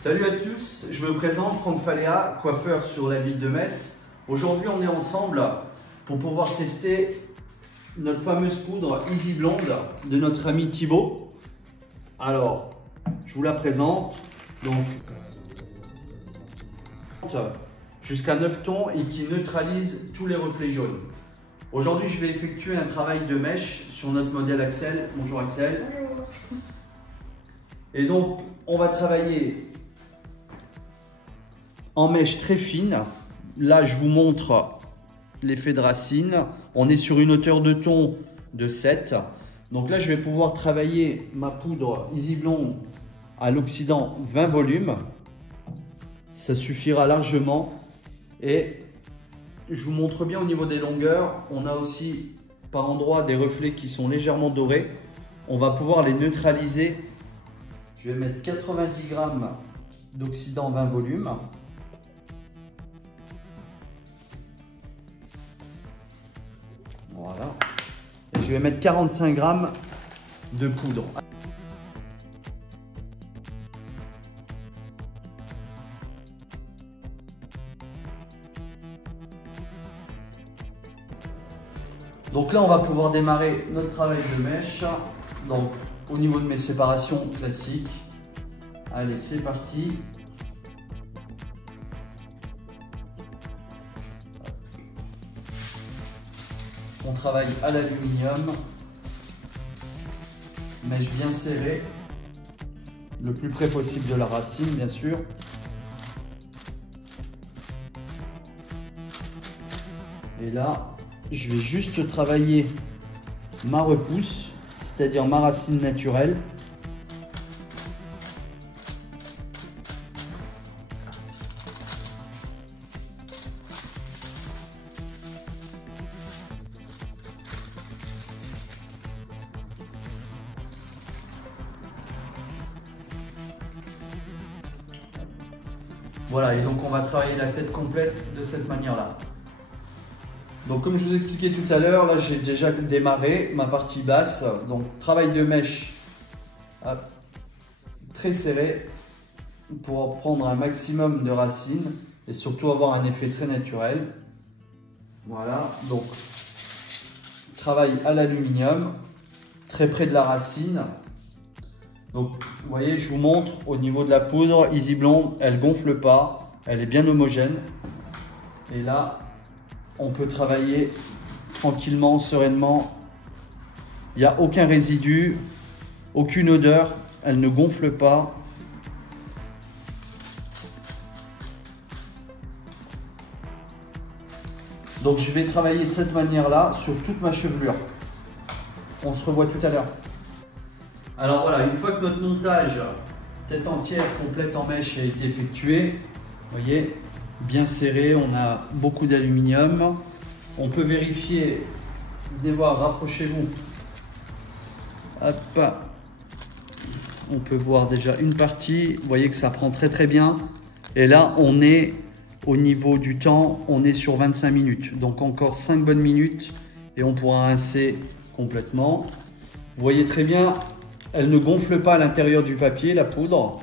Salut à tous, je me présente Franck Faléa, coiffeur sur la ville de Metz. Aujourd'hui on est ensemble pour pouvoir tester notre fameuse poudre Easy Blonde de notre ami Thibaut. Alors, je vous la présente. Donc, jusqu'à 9 tons et qui neutralise tous les reflets jaunes. Aujourd'hui je vais effectuer un travail de mèche sur notre modèle Axel. Bonjour Axel. Bonjour. Et donc on va travailler en mèche très fine. Là je vous montre l'effet de racine. On est sur une hauteur de ton de 7. Donc là je vais pouvoir travailler ma poudre Easy Blonde à l'oxydant 20 volumes. Ça suffira largement. Et je vous montre bien au niveau des longueurs. On a aussi par endroits des reflets qui sont légèrement dorés. On va pouvoir les neutraliser. Je vais mettre 90 grammes d'oxydant 20 volumes. Voilà. Et je vais mettre 45 grammes de poudre. Donc là, on va pouvoir démarrer notre travail de mèche. Donc, au niveau de mes séparations classiques. Allez, c'est parti. On travaille à l'aluminium. Mèche bien serrée. Le plus près possible de la racine, bien sûr. Et là, je vais juste travailler ma repousse, c'est-à-dire ma racine naturelle. Voilà, et donc on va travailler la tête complète de cette manière-là. Donc comme je vous expliquais tout à l'heure, là j'ai déjà démarré ma partie basse. Donc travail de mèche très serré pour prendre un maximum de racines et surtout avoir un effet très naturel. Voilà, donc travail à l'aluminium, très près de la racine. Donc vous voyez, je vous montre au niveau de la poudre Easy Blonde, elle gonfle pas, elle est bien homogène. Et là, on peut travailler tranquillement, sereinement. Il n'y a aucun résidu, aucune odeur, elle ne gonfle pas. Donc je vais travailler de cette manière-là sur toute ma chevelure. On se revoit tout à l'heure. Alors voilà, une fois que notre montage tête entière complète en mèche a été effectué, vous voyez, bien serré, on a beaucoup d'aluminium. On peut vérifier, venez voir, rapprochez-vous. Hop. On peut voir déjà une partie, vous voyez que ça prend très bien. Et là, on est au niveau du temps, on est sur 25 minutes. Donc encore 5 bonnes minutes et on pourra rincer complètement. Vous voyez très bien, elle ne gonfle pas à l'intérieur du papier, la poudre.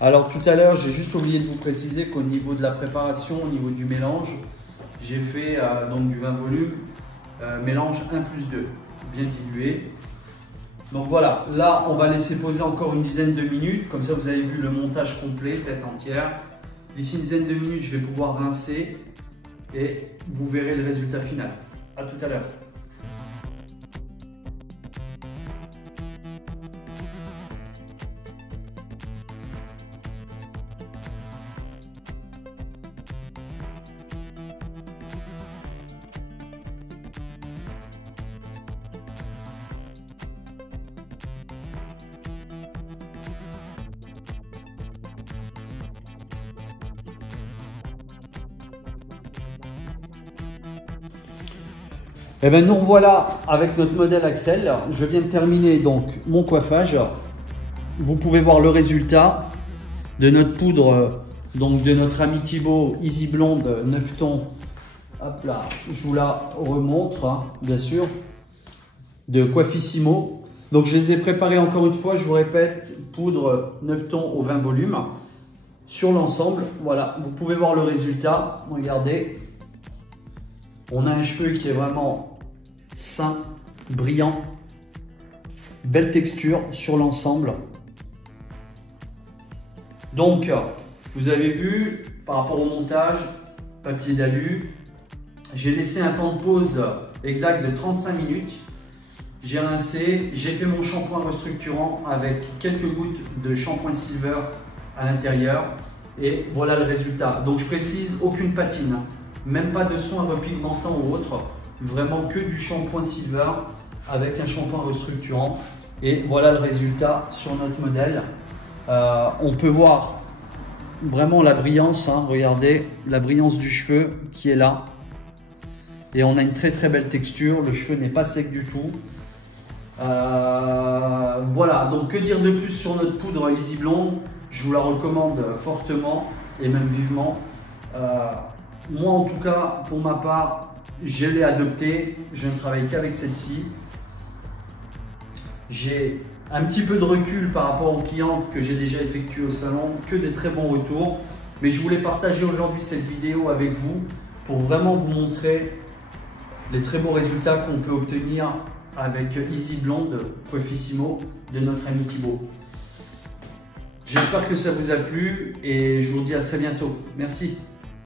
Alors tout à l'heure, j'ai juste oublié de vous préciser qu'au niveau de la préparation, au niveau du mélange, j'ai fait donc du 20 volumes, mélange 1+2, bien dilué. Donc voilà, là on va laisser poser encore une dizaine de minutes, comme ça vous avez vu le montage complet, tête entière. D'ici une dizaine de minutes, je vais pouvoir rincer et vous verrez le résultat final. À tout à l'heure. Et bien nous revoilà avec notre modèle Axel. Je viens de terminer donc mon coiffage. Vous pouvez voir le résultat de notre poudre, donc de notre ami Thibaut Easy Blonde 9 tons. Hop là, je vous la remontre, hein, bien sûr, de Coiffissimo. Donc je les ai préparés encore une fois, je vous répète, poudre 9 tons au 20 volumes sur l'ensemble. Voilà, vous pouvez voir le résultat. Regardez, on a un cheveu qui est vraiment sain, brillant, belle texture sur l'ensemble. Donc, vous avez vu, par rapport au montage, papier d'alu, j'ai laissé un temps de pause exact de 35 minutes. J'ai rincé, j'ai fait mon shampoing restructurant avec quelques gouttes de shampoing Silver à l'intérieur et voilà le résultat. Donc je précise, aucune patine, même pas de soin repigmentant ou autre, vraiment que du shampoing Silver avec un shampoing restructurant et voilà le résultat sur notre modèle. On peut voir vraiment la brillance, hein, regardez la brillance du cheveu qui est là et on a une très belle texture, le cheveu n'est pas sec du tout. Voilà, donc que dire de plus sur notre poudre Easy Blonde? Je vous la recommande fortement et même vivement. Moi en tout cas, pour ma part, je l'ai adoptée, je ne travaille qu'avec celle-ci. J'ai un petit peu de recul par rapport aux clientes que j'ai déjà effectuées au salon, que de très bons retours. Mais je voulais partager aujourd'hui cette vidéo avec vous pour vraiment vous montrer les très beaux résultats qu'on peut obtenir avec Easy Blonde Coiffissimo de notre ami Thibaut. J'espère que ça vous a plu et je vous dis à très bientôt. Merci.